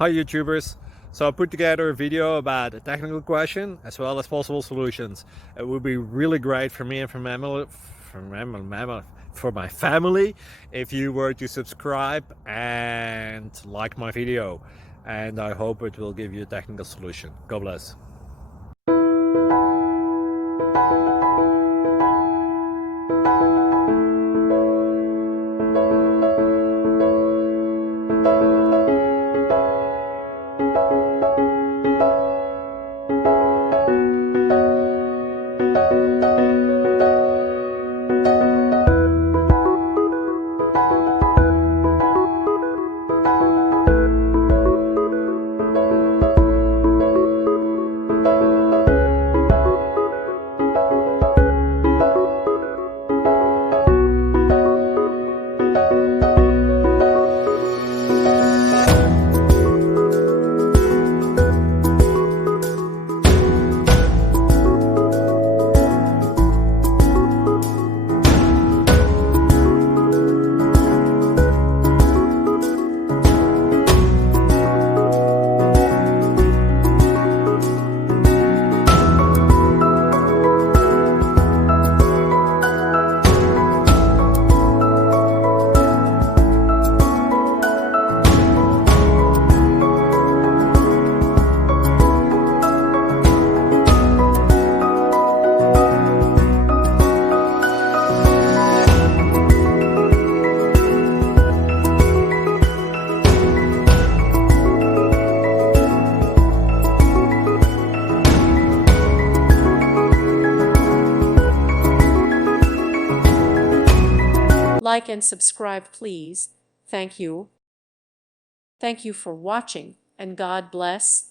Hi YouTubers! So I put together a video about a technical question as well as possible solutions. It would be really great for me and for my family if you were to subscribe and like my video, and I hope it will give you a technical solution. God bless. Like and subscribe, please. Thank you. Thank you for watching, and God bless.